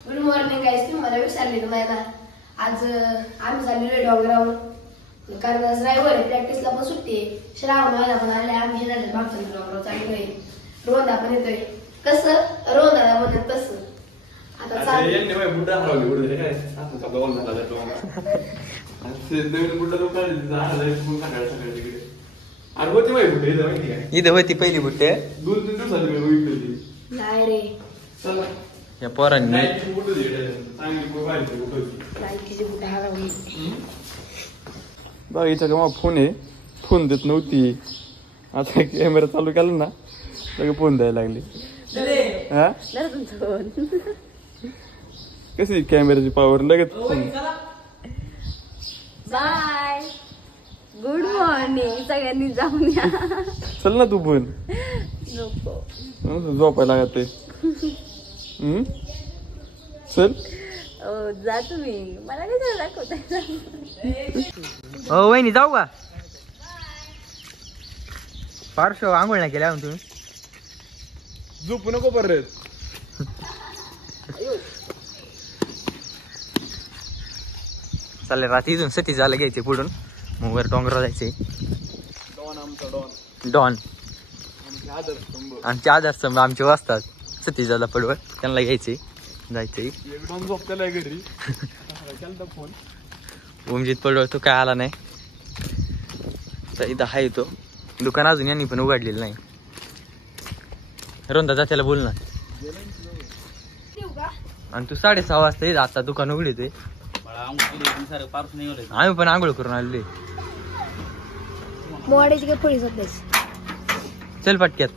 Good morning guys. तुम्हाला विसरले तुम्हाला आज आम्ही चाललेलो डोंगरावर कारण आज रविवार आहे. प्रॅक्टिसला पण सुट्टी आहे. श्रावण महिना पण आले. आम्ही शेजारच्या मागच्या डोंगरावर चाललोय. रोंदा पण येतोय. कसं रोंदा म्हणत तसं आता चालू यांनी बाई बुड्डा हरवली बुड्डे काय असं का बोल झाला तो आणि नवीन बुड्डा तो काय झाला फुल सकाळ सकाळ तिकडे आणि होती बाई बुड्डे इथं माहिती काय इथं होती पहिली बुट्टे 2-3 दिवसाची मी बघितली. नाही रे चला या पोरांनी नाही बुड्डे दिले चांगली मोबाईल बुड्डे लाईटीची बुड्डा हरवली. बघ इथं जेव्हा फोन आहे फोन देत नव्हती. आता कॅमेरा चालू केला ना सगळे फोन द्यायला लागले. हा कशी कॅमेराची पॉवर लगेच बाय गुड मॉर्निंग सगळ्यांनी जाऊन या. चल ना तू पण नको झोपायला लागत ते चल जा तुम्ही मला काय दाखवताय. हो वहिनी जाऊ का पार्श्व आंघोळ नाही केल्या तुम्ही झोपू नको परत. चालले रात्री इथून सती झालं घ्यायचे पुढून मग वर डोंगरावर जायचे. डॉन आमचा डॉन डॉन आदर आमचे आधारस्तंभ आमचे वाजतात सती झाला पडवर त्यांना घ्यायचे जायचे. डॉन झोपतेला घरी केलता फोन उमजीत पडवर तो काय आला नाही. तर इथं आहे तो दुकान अजून यांनी पण उघडलेलं नाही. रोंदा जात्याला बोल ना. आणि तू 6:30 वाजता येत आता दुकान उघडतोय. आम्ही पण आंघोळ करून आलेले. मोडायची काय फळी सध्याच चल पटक्यात.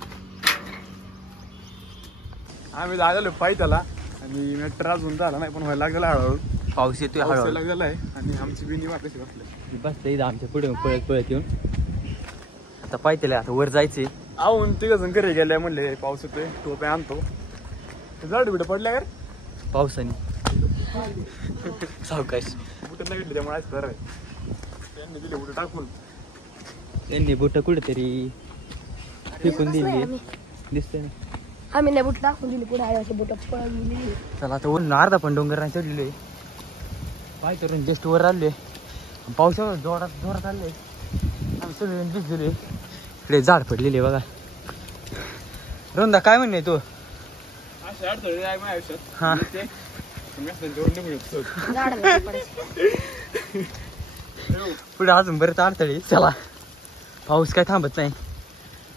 आम्ही झालेलो पायी त्याला आणि मेट्रो अजून झाला नाही पण व्हायला लागला हळूहळू. पाऊस येतोय हळूहळू लागलेला आहे आणि आमची बिनी वापस बसले बसते इथं आमच्या पुढे पळत पळत येऊन. आता पाहिजे आता वर जायचे. आहून तिघ जण घरी गेल्या म्हणले पाऊस येतोय टोपे आणतो. झाड बिड पडल्या का पावसाने सावकाश बुट नाही घेतली त्यामुळे सर त्यांनी दिले बुट टाकून. त्यांनी बोट कुठेतरी फेकून दिली दिसतंय ना. आम्ही नाही बुट टाकून दिली पुढे आहे बुट पळून गेली. चला आता वर अर्धा पण डोंगर नाही चढलेलो आहे. पाय करून जस्ट वर आलोय. पावसावर जोरात जोरात आलोय. आम्ही सगळे भिजलेले. इकडे झाड पडलेले बघा. रोंदा काय म्हणणे तू असे अडथळे आहे माझ्या आयुष्यात. हा पुढे अजून बरेच अडथळे. चला पाऊस काय थांबत नाही.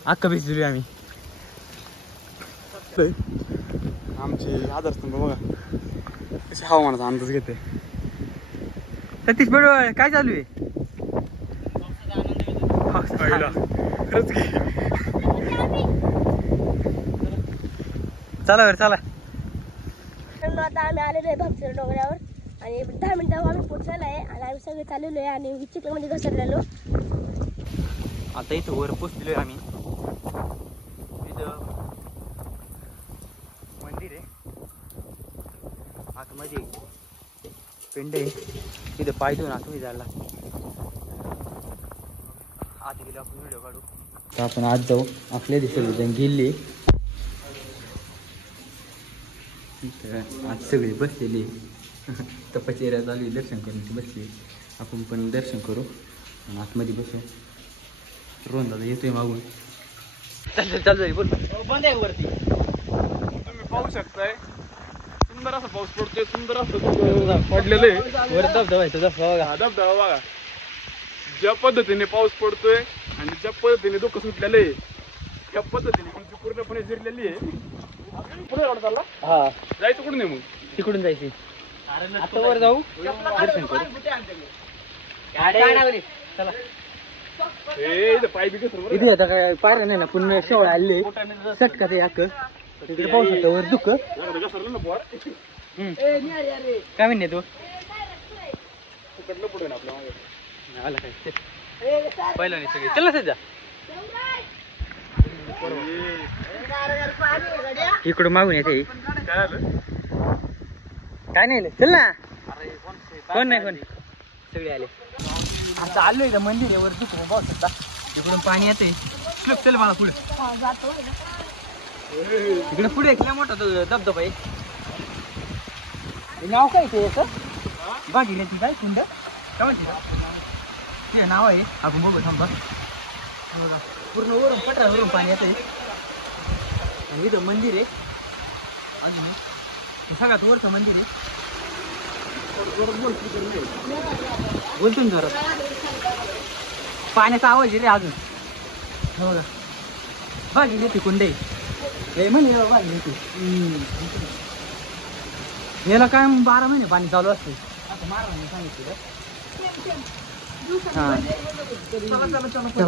अख्खा भिजलोय आम्ही. आमचे आधारस्तंभ बघा कसे हवामानाचा अंदाज घेते. सतीश बरोबर काय चालू आहे. खरंच की चला वर चला. आता आम्ही आलेलो आहे भागचर डोंगरावर आणि 10 मिनिटावर आम्ही पोहोचलेलो आहे आणि आम्ही सगळे चाललेलो आहे आणि चिखलामध्ये घसरलेलो. आता इथं वर पोचलेलो आम्ही. इथं मंदिर आहे आतमध्ये पिंड आहे. तिथं पाय देऊन आतमध्ये जायला आत गेलो आपण व्हिडिओ काढू. तर आपण आत जाऊ. आपल्या दिसत जण गेले आज सगळे बसलेले तपचेऱ्या चालू दर्शन करण्याची बसले. आपण पण दर्शन करू आणि आतमध्ये बसू. रोंदा येतोय मागून. चाल बोल बंद आहे वरती. तुम्ही पाहू शकताय सुंदर असा पाऊस पडतोय. सुंदर असं पडलेलं आहे. वर धबधबा बघा. धबधबा बघा ज्या पद्धतीने पाऊस पडतोय आणि ज्या पद्धतीने धुकं सुटलेलं आहे त्या पद्धतीने आमची पूर्णपणे जिरलेली आहे. पुढे चालला हा जायचं कुठं नाही मग तिकडून जायची. आता वर जाऊ दर्शन करू. चला पाय बी कसं इथे आता काय पाहिलं नाही ना पुन्हा शेवळ आले सटका ते अक्क तिकडे पाऊस होतं वर दुःख. काय म्हणणे तू पुढे ना आपल्या आला काय पहिला नाही सगळे चल ना सध्या इकडून मागून येते. काय नाही चल ना. कोण नाही कोण सगळे आले. आता आलोय का मंदिर आहे वर दुःख पाऊस होता. इकडून पाणी येते. चल मला पुढे इकडे पुढे मोठा धबधबा आहे. नाव काय ते याचं भागीरथी काय कुंड काय म्हणते ते नाव आहे आपण बघू थांबा पूर्ण वरून पठारावरून पाणी येतं आणि इथं मंदिर आहे अजून सगळ्यात वरचं मंदिर आहे बोलतो ना जरा पाण्याचा आवाज आहे रे अजून हो बघा भागीरथी कुंड आहे म्हणे भागीरथी याला काय 12 महिने पाणी चालू असते आता महाराजांनी सांगितलं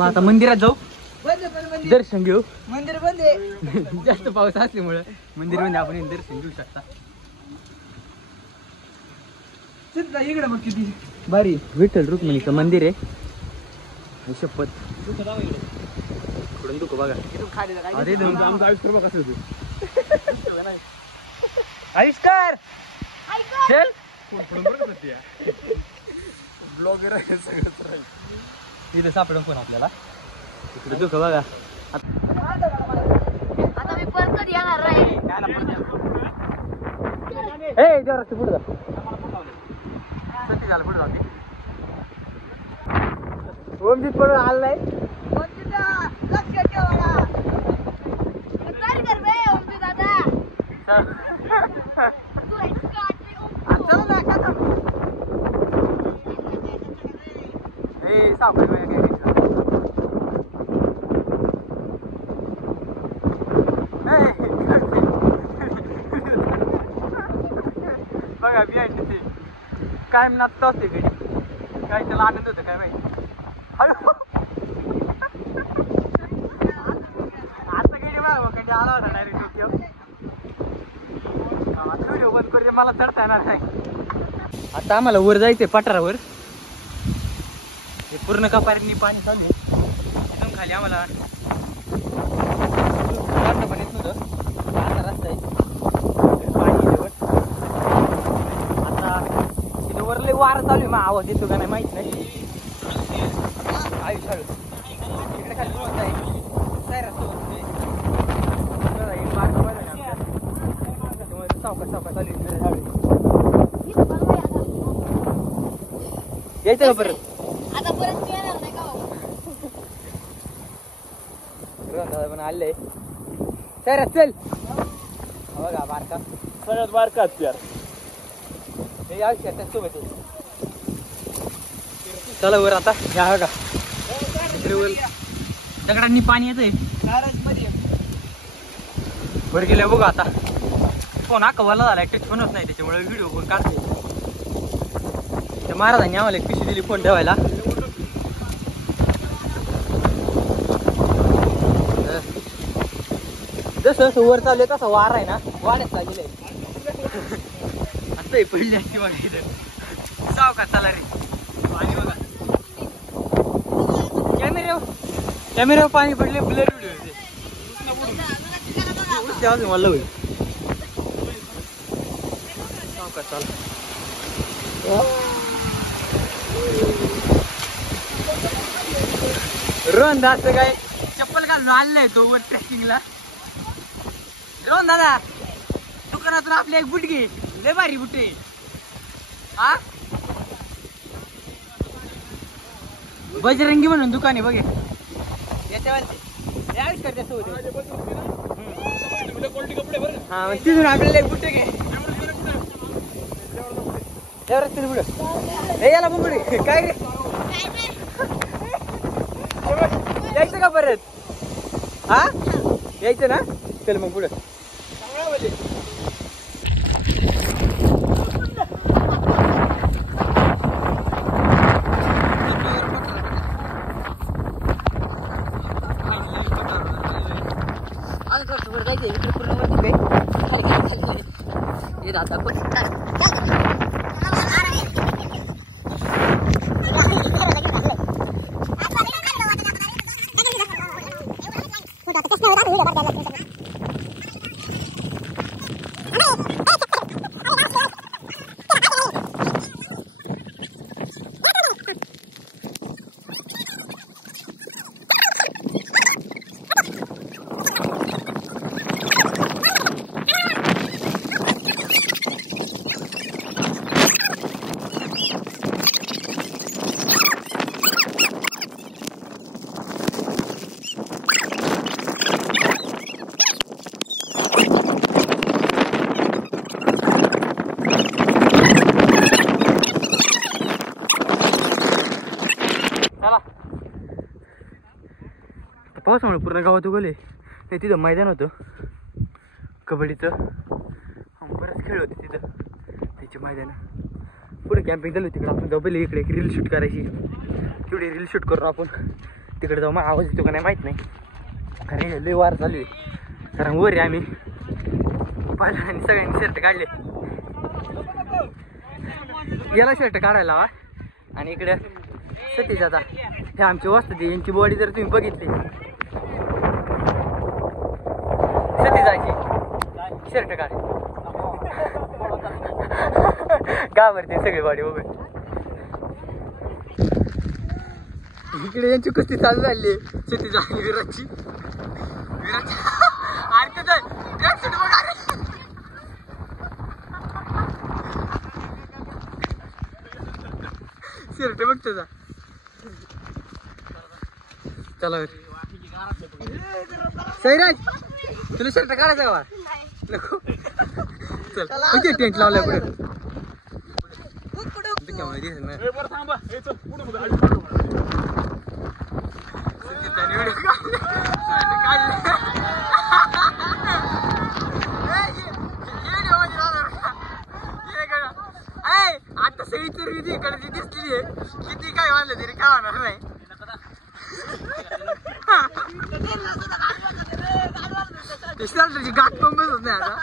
आता मंदिरात जाऊ दर्शन घेऊ मंदिर बंद आहे जास्त पाऊस असल्यामुळे मंदिर मध्ये आपण दर्शन घेऊ शकता इकडे मग किती भारी विठ्ठल रुक्मिणीचं मंदिर आहे शपथ पुढून दुखू बघा अरे आमचं आयुष्य बघा कसं होतं आयुष्कार चल ब्लॉगर आहे सगळंच राहील तिथं सापडून पण आपल्याला इकडे दुख बघा आता मी परत कधी येणार नाही ए देवराज पुढे जा संती झालं पुढे जाते ओमजीत पडून आलं नाही लक्ष ठेवा काय कर बे ओमजी दादा तू चल ना का ए सापडे काय बघा बिहाइंड ते काय नाचत असते घरी काय त्याला आनंद होतं काय माहिती आता गेली बघा कधी आला होता डायरेक्ट डोक्यावर आता व्हिडिओ बंद करते मला चढता येणार नाही आता आम्हाला वर जायचंय पठारावर हे पूर्ण कपारीनी पाणी चालू आहे तिथून खाली आम्हाला पण येत नव्हतं असा रस्ता आहे पाणी आता तिथं वरले वारं चालू आहे मग आवाज येतो का नाही माहित नाही आयुष्य इकडे खाली रोड आहे काय रस्ता होते सावकाश सावकाश चालू यायचं का परत आता परत येणार नाही का दादा पण आले सर चल बघा बारका सगळ्यात बारकाच प्यार हे आयुष्यात त्यासोबत चला वर आता या बघा वर दगडांनी पाणी येतंय वर गेल्या बघा आता फोन आकवाला झाला टच फोनच नाही त्याच्यामुळे व्हिडिओ कोण काढते महाराजांनी आम्हाला एक पिशवी दिली फोन ठेवायला जसं जसं वर चालू आहे तसा वार आहे ना वाढत चाललेलं आहे आता पडली असते बघा इथं सावकाश चला रे पाणी बघा कॅमेऱ्यावर पाणी पडले ब्लर व्हिडिओ होते अजून मला होईल सावकाश चाला रोहन दादा काय चप्पल घालून आणलाय तो वर ट्रेकिंगला रोहन दादा दुकानातून आपली एक बुट घे लय भारी बुट आहे हा बजरंगी म्हणून दुकान आहे बघे याच्यावर यावेळेस करते असं होते हा तिथून आपल्याला एक बुट घे एवढंच तरी बुड हे याला पण बुड काय रे यायचं का परत हा यायचं ना चल मग पुढं जायचं इकडे पूर्ण हे दादा पावसामुळे पूर्ण गावात उगवले. नाही तिथं मैदान होतं कबड्डीचं, बरेच खेळ होते तिथं त्याची मैदान. पुढे कॅम्पिंग चालू तिकडे आपण जाऊ. पहिले इकडे एक रील शूट करायची, तेवढी रील शूट करून आपण तिकडे जाऊ. मग आवाज येतो का नाही माहीत नाही, कारण लय वार चालू आहे. कारण वर आहे आम्ही पाहिलं आणि सगळ्यांनी शर्ट काढले. याला शर्ट काढायला हवा. आणि इकडे सतीश आता हे आमची वस्ती, यांची बॉडी जर तुम्ही बघितली, सतीजाची शर्ट काढ घाबरते सगळी बॉडी बघून. इकडे यांची कुस्ती चालू झाली सतीजा आणि विराटची. शर्ट बघ तुझा. चला सैराज तुला शर्ट काढायचा का नको. चल किती टेंट लावलाय पुढे. आता सही तर इकडे दिसली आहे, किती काय वाढलं तरी काय होणार नाही. गाठ पण बसत नाही आता.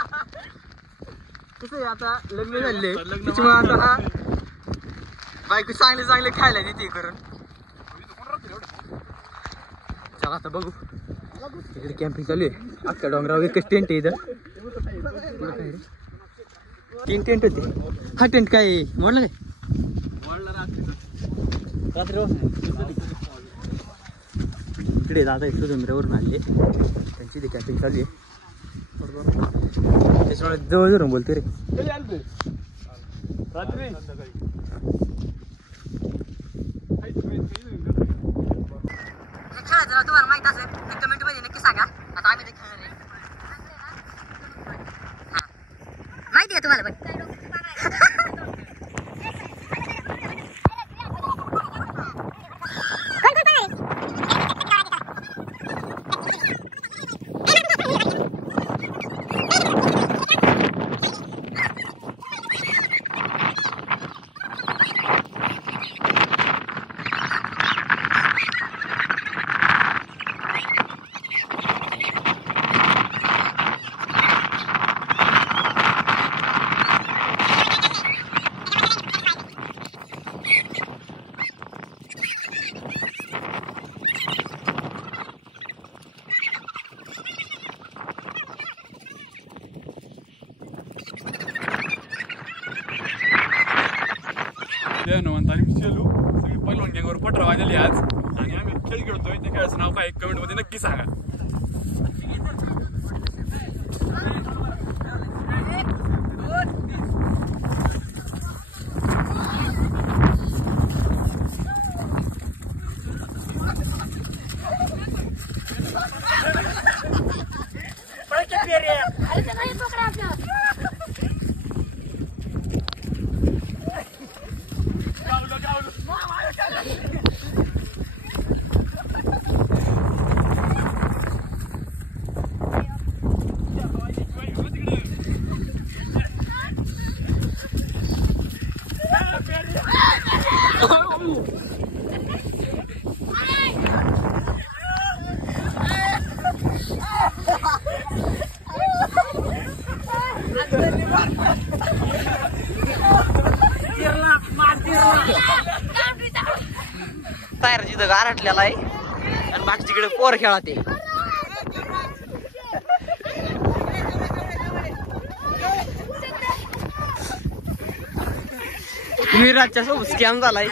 कसं आहे आता लग्न झाले त्याच्यामुळे आता हा बायको चांगले चांगले खायला देते करून. चला आता बघू. इकडे कॅम्पिंग चालू आहे. अख्खा डोंगरावर एकच टेंट आहे इथं. 3 टेंट होते. हा टेंट काय मोडला काय? इकडे दादा सुरेंद्रावरून आले, त्यांची इथे कॅम्पिंग चालू आहे. त्याच्यामुळे जवळ जवळ बोलतो रे. खेळायचं तुम्हाला माहित असेल तर कमेंट मध्ये नक्की सांगा. आता आम्ही ते खेळणार आहे. माहिती आहे तुम्हाला पण. तालीम चेलू सगळी पहिलवान गँगवर पटरा वाजली आज. आणि आम्ही खेळ खेळतोय. त्या खेळाचं नाव काय कमेंट मध्ये नक्की सांगा. टायर तिथं गारटलेला आहे आणि बाकीकडे पोर खेळा ते. विराटच्या सोबत स्कॅम झालाय.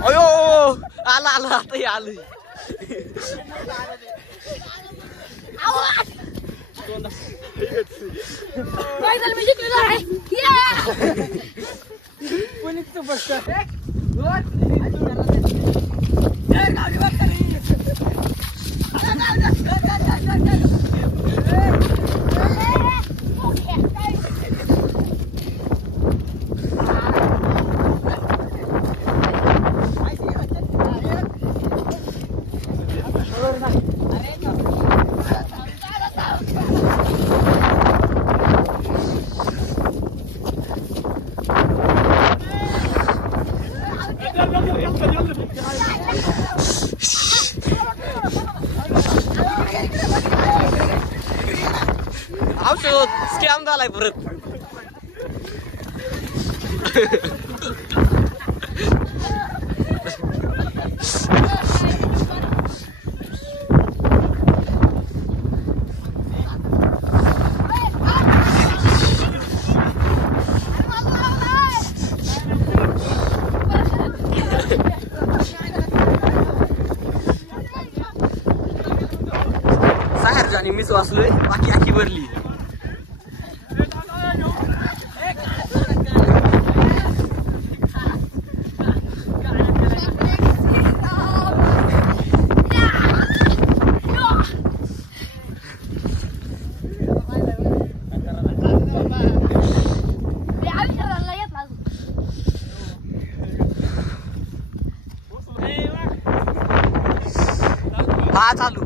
अयो आला आला आता आलं. फायनल मी जिंकलेलो आहे. पोलीसचं बसतं. औषध स्कॅम झालाय परत. आणि मीच वाचलोय, बाकी आखी भरली. हा चालू.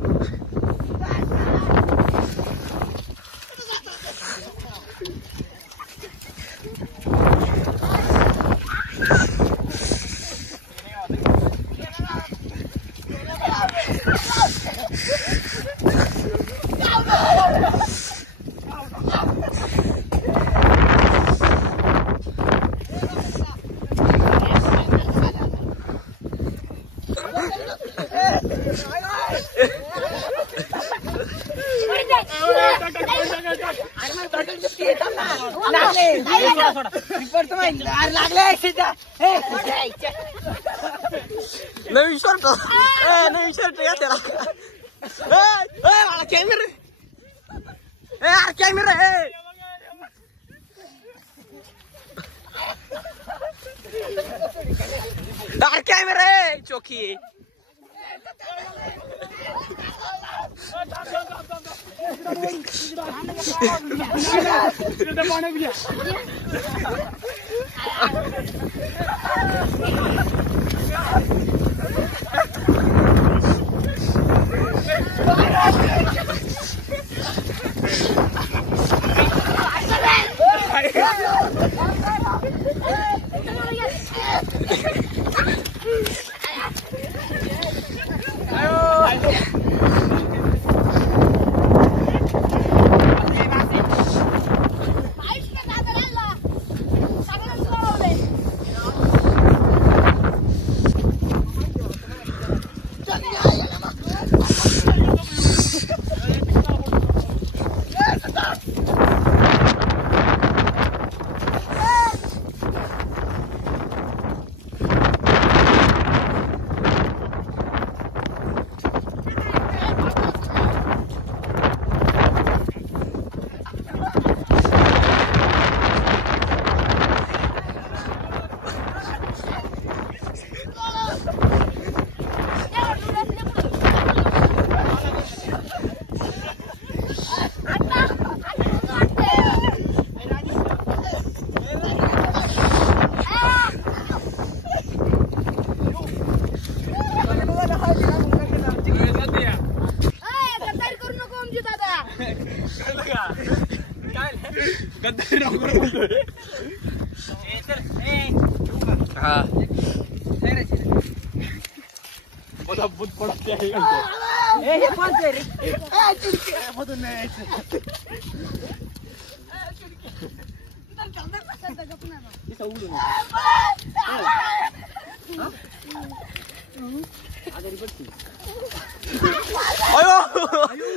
नवीन शर्ट, नवीन शर्ट घातलेला. Camera, camera. कॅमेरा चौकी.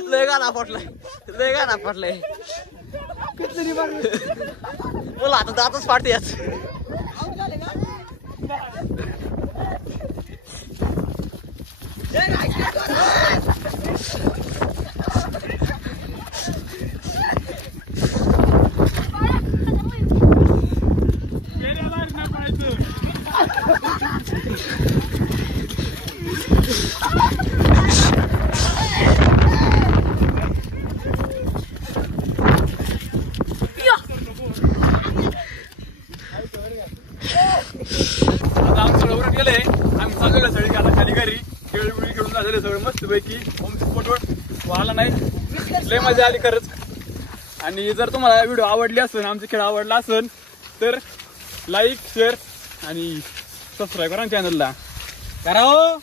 लय गाणं पटलंय. बोला आता दातच फाटते याच. आता आम्ही सगळं उरत गेले. आम्ही चाललेलो सगळी आता खाली घरी. खेळगुळी खेळून झालेलं सगळं मस्तपैकी. होम स्पॉटवर व्हायला नाही. लय मजा आली खरंच. आणि जर तुम्हाला व्हिडिओ आवडली असेल, आमचा खेळ आवडला असेल तर लाईक, शेअर आणि सबस्क्राईब करा चॅनलला. करा हो.